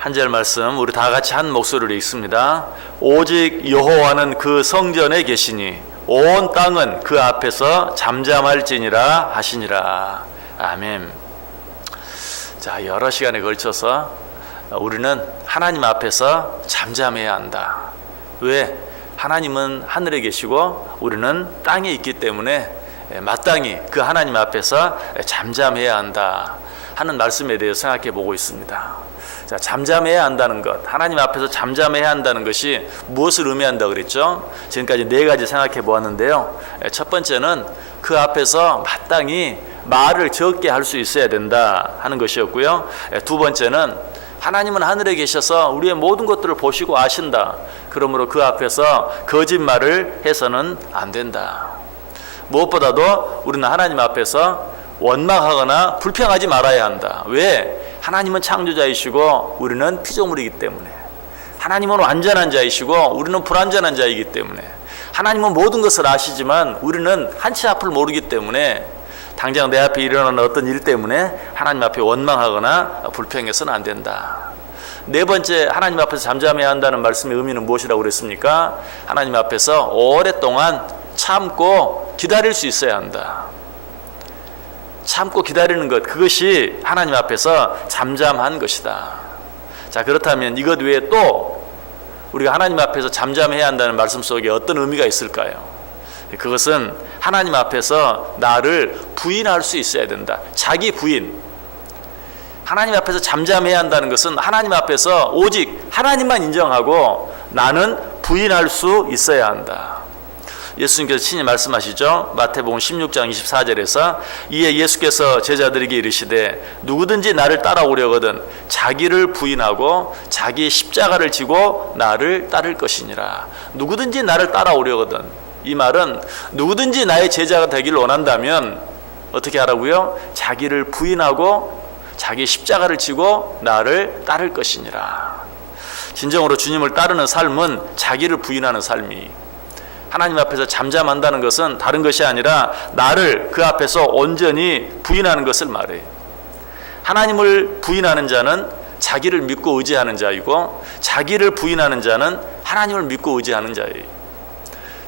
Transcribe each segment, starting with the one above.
한 절 말씀 우리 다 같이 한 목소리로 읽습니다. 오직 여호와는 그 성전에 계시니 온 땅은 그 앞에서 잠잠할지니라 하시니라. 아멘. 자, 여러 시간에 걸쳐서 우리는 하나님 앞에서 잠잠해야 한다. 왜? 하나님은 하늘에 계시고 우리는 땅에 있기 때문에 마땅히 그 하나님 앞에서 잠잠해야 한다 하는 말씀에 대해서 생각해 보고 있습니다. 자, 잠잠해야 한다는 것, 하나님 앞에서 잠잠해야 한다는 것이 무엇을 의미한다 그랬죠? 지금까지 네 가지 생각해 보았는데요. 첫 번째는 그 앞에서 마땅히 말을 적게 할 수 있어야 된다 하는 것이었고요. 두 번째는 하나님은 하늘에 계셔서 우리의 모든 것들을 보시고 아신다. 그러므로 그 앞에서 거짓말을 해서는 안 된다. 무엇보다도 우리는 하나님 앞에서 원망하거나 불평하지 말아야 한다. 왜? 하나님은 창조자이시고 우리는 피조물이기 때문에, 하나님은 완전한 자이시고 우리는 불완전한 자이기 때문에, 하나님은 모든 것을 아시지만 우리는 한치 앞을 모르기 때문에 당장 내 앞에 일어나는 어떤 일 때문에 하나님 앞에 원망하거나 불평해서는 안 된다. 네 번째, 하나님 앞에서 잠잠해야 한다는 말씀의 의미는 무엇이라고 그랬습니까? 하나님 앞에서 오랫동안 참고 기다릴 수 있어야 한다. 참고 기다리는 것, 그것이 하나님 앞에서 잠잠한 것이다. 자, 그렇다면 이것 외에 또 우리가 하나님 앞에서 잠잠해야 한다는 말씀 속에 어떤 의미가 있을까요? 그것은 하나님 앞에서 나를 부인할 수 있어야 된다. 자기 부인. 하나님 앞에서 잠잠해야 한다는 것은 하나님 앞에서 오직 하나님만 인정하고 나는 부인할 수 있어야 한다. 예수님께서 친히 말씀하시죠. 마태복음 16장 24절에서 이에 예수께서 제자들에게 이르시되 누구든지 나를 따라오려거든 자기를 부인하고 자기 십자가를 지고 나를 따를 것이니라. 누구든지 나를 따라오려거든, 이 말은 누구든지 나의 제자가 되기를 원한다면 어떻게 하라고요? 자기를 부인하고 자기 십자가를 지고 나를 따를 것이니라. 진정으로 주님을 따르는 삶은 자기를 부인하는 삶이, 하나님 앞에서 잠잠한다는 것은 다른 것이 아니라 나를 그 앞에서 온전히 부인하는 것을 말해요. 하나님을 부인하는 자는 자기를 믿고 의지하는 자이고 자기를 부인하는 자는 하나님을 믿고 의지하는 자예요.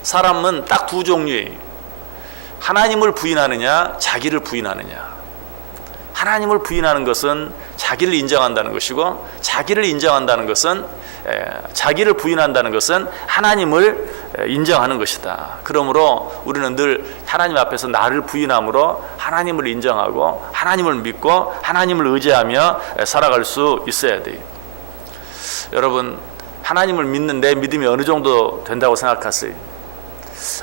사람은 딱 두 종류예요. 하나님을 부인하느냐, 자기를 부인하느냐. 하나님을 부인하는 것은 자기를 인정한다는 것이고, 자기를 인정한다는 것은, 자기를 부인한다는 것은 하나님을 인정하는 것이다. 그러므로 우리는 늘 하나님 앞에서 나를 부인함으로 하나님을 인정하고 하나님을 믿고 하나님을 의지하며 살아갈 수 있어야 돼요. 여러분, 하나님을 믿는 내 믿음이 어느 정도 된다고 생각하세요?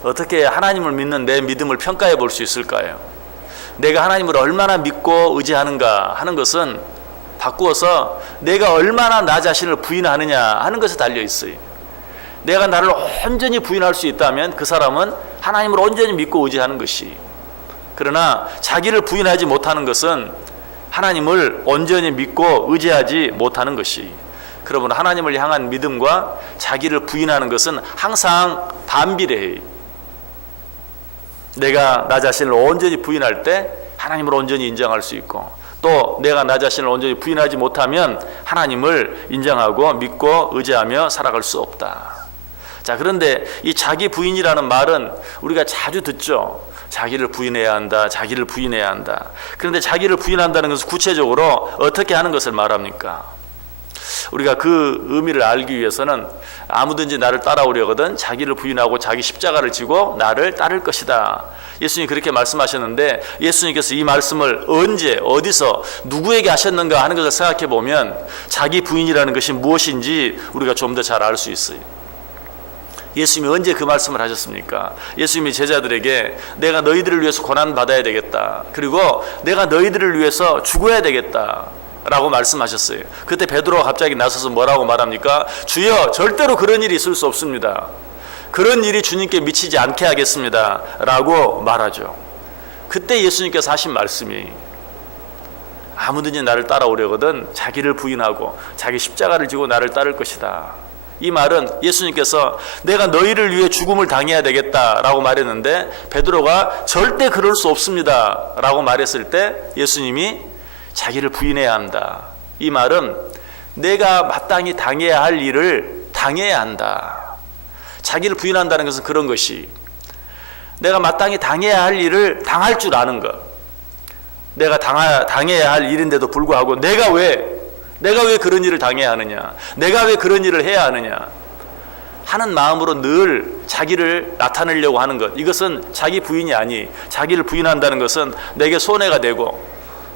어떻게 하나님을 믿는 내 믿음을 평가해 볼 수 있을까요? 내가 하나님을 얼마나 믿고 의지하는가 하는 것은 바꾸어서 내가 얼마나 나 자신을 부인하느냐 하는 것에 달려 있어요. 내가 나를 온전히 부인할 수 있다면 그 사람은 하나님을 온전히 믿고 의지하는 것이, 그러나 자기를 부인하지 못하는 것은 하나님을 온전히 믿고 의지하지 못하는 것이, 그러므로 하나님을 향한 믿음과 자기를 부인하는 것은 항상 반비례해요. 내가 나 자신을 온전히 부인할 때 하나님을 온전히 인정할 수 있고, 또 내가 나 자신을 온전히 부인하지 못하면 하나님을 인정하고 믿고 의지하며 살아갈 수 없다. 자, 그런데 이 자기 부인이라는 말은 우리가 자주 듣죠. 자기를 부인해야 한다, 자기를 부인해야 한다. 그런데 자기를 부인한다는 것은 구체적으로 어떻게 하는 것을 말합니까? 우리가 그 의미를 알기 위해서는 아무든지 나를 따라오려거든 자기를 부인하고 자기 십자가를 지고 나를 따를 것이다. 예수님이 그렇게 말씀하셨는데, 예수님께서 이 말씀을 언제 어디서 누구에게 하셨는가 하는 것을 생각해 보면 자기 부인이라는 것이 무엇인지 우리가 좀 더 잘 알 수 있어요. 예수님이 언제 그 말씀을 하셨습니까? 예수님이 제자들에게 내가 너희들을 위해서 고난 받아야 되겠다, 그리고 내가 너희들을 위해서 죽어야 되겠다 라고 말씀하셨어요. 그때 베드로가 갑자기 나서서 뭐라고 말합니까? 주여, 절대로 그런 일이 있을 수 없습니다. 그런 일이 주님께 미치지 않게 하겠습니다 라고 말하죠. 그때 예수님께서 하신 말씀이 아무든지 나를 따라오려거든 자기를 부인하고 자기 십자가를 지고 나를 따를 것이다. 이 말은 예수님께서 내가 너희를 위해 죽음을 당해야 되겠다라고 말했는데, 베드로가 절대 그럴 수 없습니다 라고 말했을 때 예수님이 자기를 부인해야 한다. 이 말은 내가 마땅히 당해야 할 일을 당해야 한다. 자기를 부인한다는 것은 그런 것이, 내가 마땅히 당해야 할 일을 당할 줄 아는 것. 내가 당해야 할 일인데도 불구하고 내가 왜 그런 일을 당해야 하느냐, 내가 왜 그런 일을 해야 하느냐 하는 마음으로 늘 자기를 나타내려고 하는 것, 이것은 자기 부인이 아니, 자기를 부인한다는 것은 내게 손해가 되고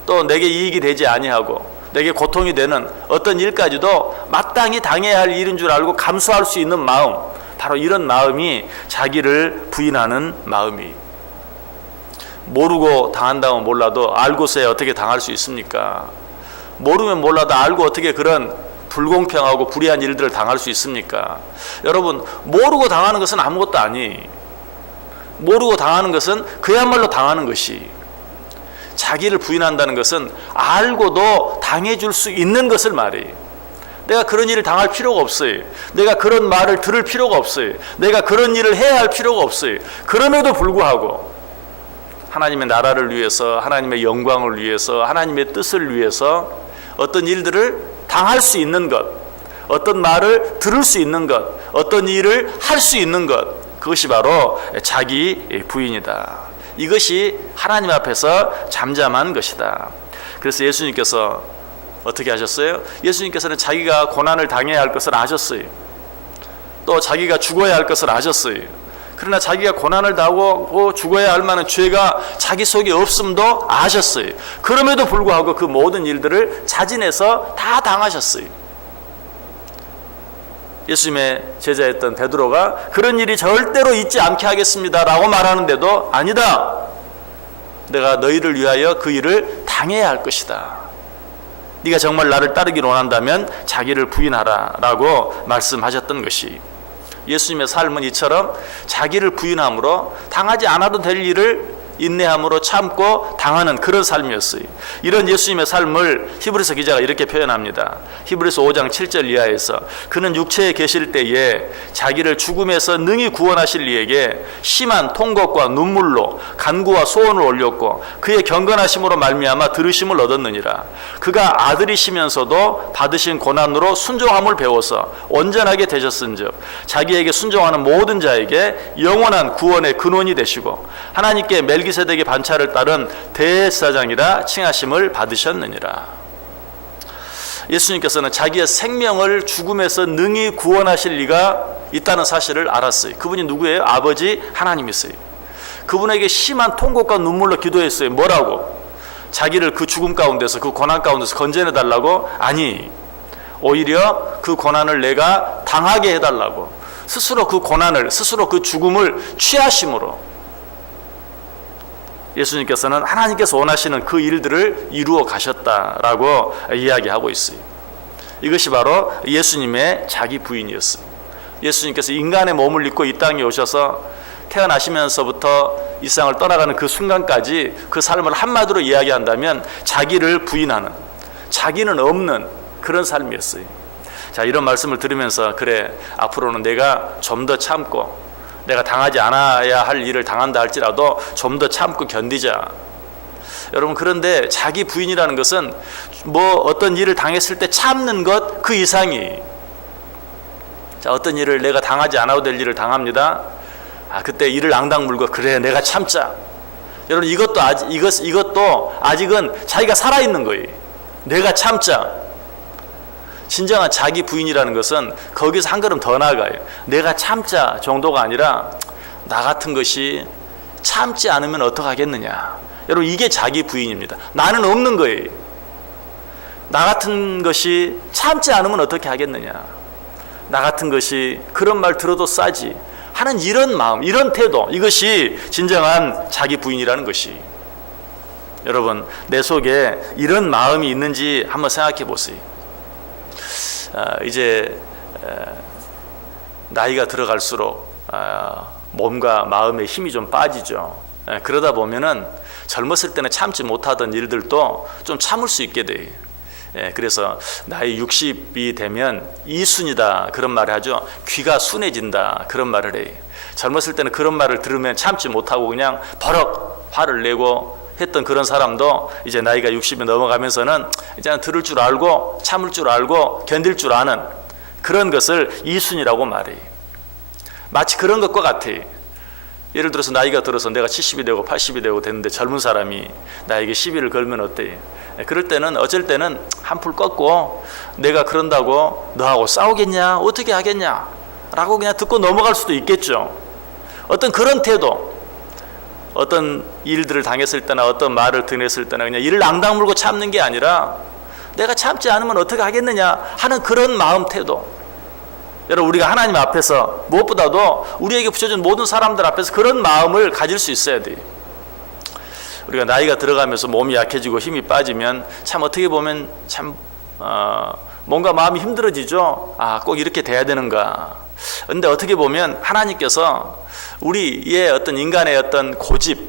또 내게 이익이 되지 아니하고 내게 고통이 되는 어떤 일까지도 마땅히 당해야 할 일인 줄 알고 감수할 수 있는 마음, 바로 이런 마음이 자기를 부인하는 마음이. 모르고 당한다면 몰라도 알고서야 어떻게 당할 수 있습니까? 모르면 몰라도 알고 어떻게 그런 불공평하고 불의한 일들을 당할 수 있습니까? 여러분, 모르고 당하는 것은 아무것도 아니. 모르고 당하는 것은 그야말로 당하는 것이. 자기를 부인한다는 것은 알고도 당해줄 수 있는 것을 말해요. 내가 그런 일을 당할 필요가 없어요. 내가 그런 말을 들을 필요가 없어요. 내가 그런 일을 해야 할 필요가 없어요. 그럼에도 불구하고 하나님의 나라를 위해서, 하나님의 영광을 위해서, 하나님의 뜻을 위해서 어떤 일들을 당할 수 있는 것, 어떤 말을 들을 수 있는 것, 어떤 일을 할 수 있는 것, 그것이 바로 자기 부인이다. 이것이 하나님 앞에서 잠잠한 것이다. 그래서 예수님께서 어떻게 하셨어요? 예수님께서는 자기가 고난을 당해야 할 것을 아셨어요. 또 자기가 죽어야 할 것을 아셨어요. 그러나 자기가 고난을 당하고 죽어야 할 만한 죄가 자기 속에 없음도 아셨어요. 그럼에도 불구하고 그 모든 일들을 자진해서 다 당하셨어요. 예수님의 제자였던 베드로가 그런 일이 절대로 있지 않게 하겠습니다 라고 말하는데도, 아니다, 내가 너희를 위하여 그 일을 당해야 할 것이다. 네가 정말 나를 따르기를 원한다면 자기를 부인하라 라고 말씀하셨던 것이, 예수님의 삶은 이처럼 자기를 부인함으로 당하지 않아도 될 일을 인내함으로 참고 당하는 그런 삶이었어요. 이런 예수님의 삶을 히브리서 기자가 이렇게 표현합니다. 히브리서 5장 7절 이하에서, 그는 육체에 계실 때에 자기를 죽음에서 능히 구원하실 이에게 심한 통곡과 눈물로 간구와 소원을 올렸고 그의 경건하심으로 말미암아 들으심을 얻었느니라. 그가 아들이시면서도 받으신 고난으로 순종함을 배워서 온전하게 되셨은즉 자기에게 순종하는 모든 자에게 영원한 구원의 근원이 되시고 하나님께 멜기세덱의 반차를 따른 대제사장이라 칭하심을 받으셨느니라. 예수님께서는 자기의 생명을 죽음에서 능히 구원하실 리가 있다는 사실을 알았어요. 그분이 누구예요? 아버지 하나님이세요. 그분에게 심한 통곡과 눈물로 기도했어요. 뭐라고? 자기를 그 죽음 가운데서, 그 고난 가운데서 건져내달라고? 아니, 오히려 그 고난을 내가 당하게 해달라고, 스스로 그 고난을, 스스로 그 죽음을 취하심으로 예수님께서는 하나님께서 원하시는 그 일들을 이루어 가셨다라고 이야기하고 있어요. 이것이 바로 예수님의 자기 부인이었어요. 예수님께서 인간의 몸을 입고 이 땅에 오셔서 태어나시면서부터 이 세상을 떠나가는 그 순간까지 그 삶을 한마디로 이야기한다면 자기를 부인하는, 자기는 없는 그런 삶이었어요. 자, 이런 말씀을 들으면서, 그래, 앞으로는 내가 좀 더 참고, 내가 당하지 않아야 할 일을 당한다 할지라도 좀 더 참고 견디자. 여러분, 그런데 자기 부인이라는 것은 뭐 어떤 일을 당했을 때 참는 것 그 이상이. 자, 어떤 일을 내가 당하지 않아도 될 일을 당합니다. 그때 이를 앙당 물고, 그래, 내가 참자. 여러분, 이것도 아직은 자기가 살아있는 거예요. 내가 참자. 진정한 자기 부인이라는 것은 거기서 한 걸음 더 나아가요. 내가 참자 정도가 아니라, 나 같은 것이 참지 않으면 어떡하겠느냐. 여러분, 이게 자기 부인입니다. 나는 없는 거예요. 나 같은 것이 참지 않으면 어떻게 하겠느냐. 나 같은 것이 그런 말 들어도 싸지 하는 이런 마음, 이런 태도, 이것이 진정한 자기 부인이라는 것이. 여러분, 내 속에 이런 마음이 있는지 한번 생각해 보세요. 이제 나이가 들어갈수록 몸과 마음의 힘이 좀 빠지죠. 그러다 보면은 젊었을 때는 참지 못하던 일들도 좀 참을 수 있게 돼요. 그래서 나이 60이 되면 이순이다 그런 말을 하죠. 귀가 순해진다 그런 말을 해요. 젊었을 때는 그런 말을 들으면 참지 못하고 그냥 버럭 화를 내고 했던 그런 사람도 이제 나이가 60이 넘어가면서는 이제 들을 줄 알고 참을 줄 알고 견딜 줄 아는 그런 것을 이순이라고 말해요. 마치 그런 것과 같아요. 예를 들어서 나이가 들어서 내가 70이 되고 80이 되고 됐는데 젊은 사람이 나에게 시비를 걸면 어때요? 그럴 때는 어쩔 때는 한풀 꺾고 내가 그런다고 너하고 싸우겠냐? 어떻게 하겠냐? 라고 그냥 듣고 넘어갈 수도 있겠죠. 어떤 그런 태도, 어떤 일들을 당했을 때나 어떤 말을 들었을 때나 그냥 이를 앙당 물고 참는 게 아니라 내가 참지 않으면 어떻게 하겠느냐 하는 그런 마음 태도. 여러분, 우리가 하나님 앞에서 무엇보다도 우리에게 붙여준 모든 사람들 앞에서 그런 마음을 가질 수 있어야 돼요. 우리가 나이가 들어가면서 몸이 약해지고 힘이 빠지면 참 어떻게 보면 참 뭔가 마음이 힘들어지죠. 꼭 이렇게 돼야 되는가. 그런데 어떻게 보면 하나님께서 우리의 어떤 인간의 어떤 고집,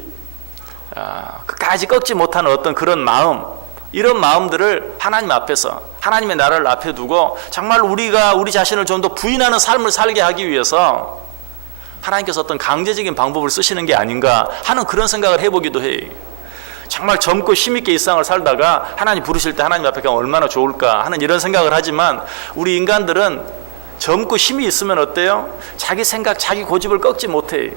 끝까지 꺾지 못하는 어떤 그런 마음, 이런 마음들을 하나님 앞에서 하나님의 나라를 앞에 두고 정말 우리가 우리 자신을 좀 더 부인하는 삶을 살게 하기 위해서 하나님께서 어떤 강제적인 방법을 쓰시는 게 아닌가 하는 그런 생각을 해보기도 해요. 정말 젊고 힘있게 일상을 살다가 하나님 부르실 때 하나님 앞에 가면 얼마나 좋을까 하는 이런 생각을 하지만 우리 인간들은 젊고 힘이 있으면 어때요? 자기 생각, 자기 고집을 꺾지 못해요.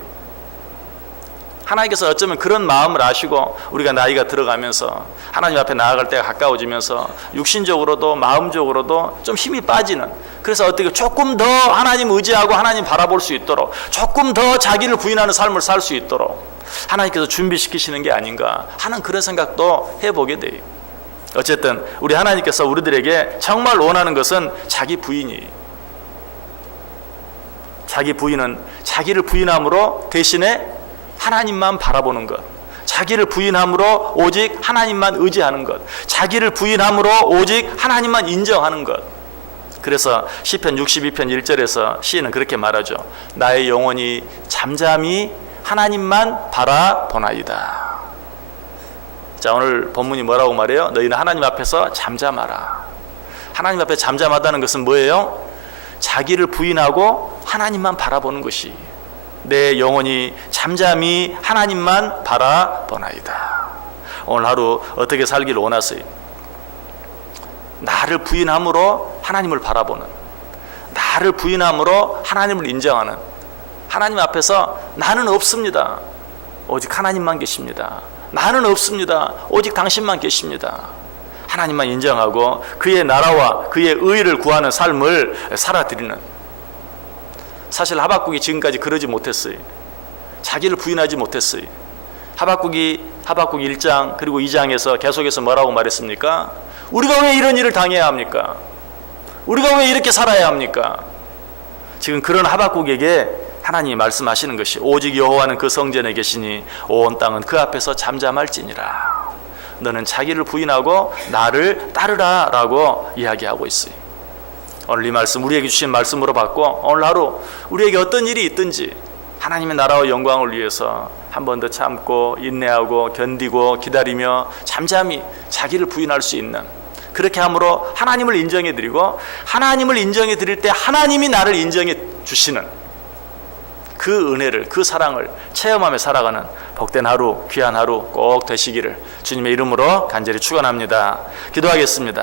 하나님께서 어쩌면 그런 마음을 아시고 우리가 나이가 들어가면서 하나님 앞에 나아갈 때가 가까워지면서 육신적으로도 마음적으로도 좀 힘이 빠지는, 그래서 어떻게 조금 더 하나님 의지하고 하나님 바라볼 수 있도록 조금 더 자기를 부인하는 삶을 살 수 있도록 하나님께서 준비시키시는 게 아닌가 하는 그런 생각도 해보게 돼요. 어쨌든 우리 하나님께서 우리들에게 정말 원하는 것은 자기 부인이에요. 자기 부인은 자기를 부인함으로 대신에 하나님만 바라보는 것, 자기를 부인함으로 오직 하나님만 의지하는 것, 자기를 부인함으로 오직 하나님만 인정하는 것. 그래서 시편 62편 1절에서 시인은 그렇게 말하죠. 나의 영혼이 잠잠히 하나님만 바라보나이다. 자, 오늘 본문이 뭐라고 말해요? 너희는 하나님 앞에서 잠잠하라. 하나님 앞에 잠잠하다는 것은 뭐예요? 자기를 부인하고 하나님만 바라보는 것이, 내 영혼이 잠잠히 하나님만 바라보나이다. 오늘 하루 어떻게 살기를 원하세요? 나를 부인함으로 하나님을 바라보는, 나를 부인함으로 하나님을 인정하는, 하나님 앞에서 나는 없습니다, 오직 하나님만 계십니다, 나는 없습니다, 오직 당신만 계십니다, 하나님만 인정하고 그의 나라와 그의 의를 구하는 삶을 살아드리는. 사실 하박국이 지금까지 그러지 못했어요. 자기를 부인하지 못했어요. 하박국 1장 그리고 2장에서 계속해서 뭐라고 말했습니까? 우리가 왜 이런 일을 당해야 합니까? 우리가 왜 이렇게 살아야 합니까? 지금 그런 하박국에게 하나님이 말씀하시는 것이 오직 여호와는 그 성전에 계시니 온 땅은 그 앞에서 잠잠할지니라. 너는 자기를 부인하고 나를 따르라 라고 이야기하고 있어요. 오늘 이 말씀 우리에게 주신 말씀으로 받고 오늘 하루 우리에게 어떤 일이 있든지 하나님의 나라와 영광을 위해서 한 번 더 참고 인내하고 견디고 기다리며 잠잠히 자기를 부인할 수 있는, 그렇게 함으로 하나님을 인정해 드리고 하나님을 인정해 드릴 때 하나님이 나를 인정해 주시는 그 은혜를, 그 사랑을 체험하며 살아가는 복된 하루, 귀한 하루 꼭 되시기를 주님의 이름으로 간절히 축원합니다. 기도하겠습니다.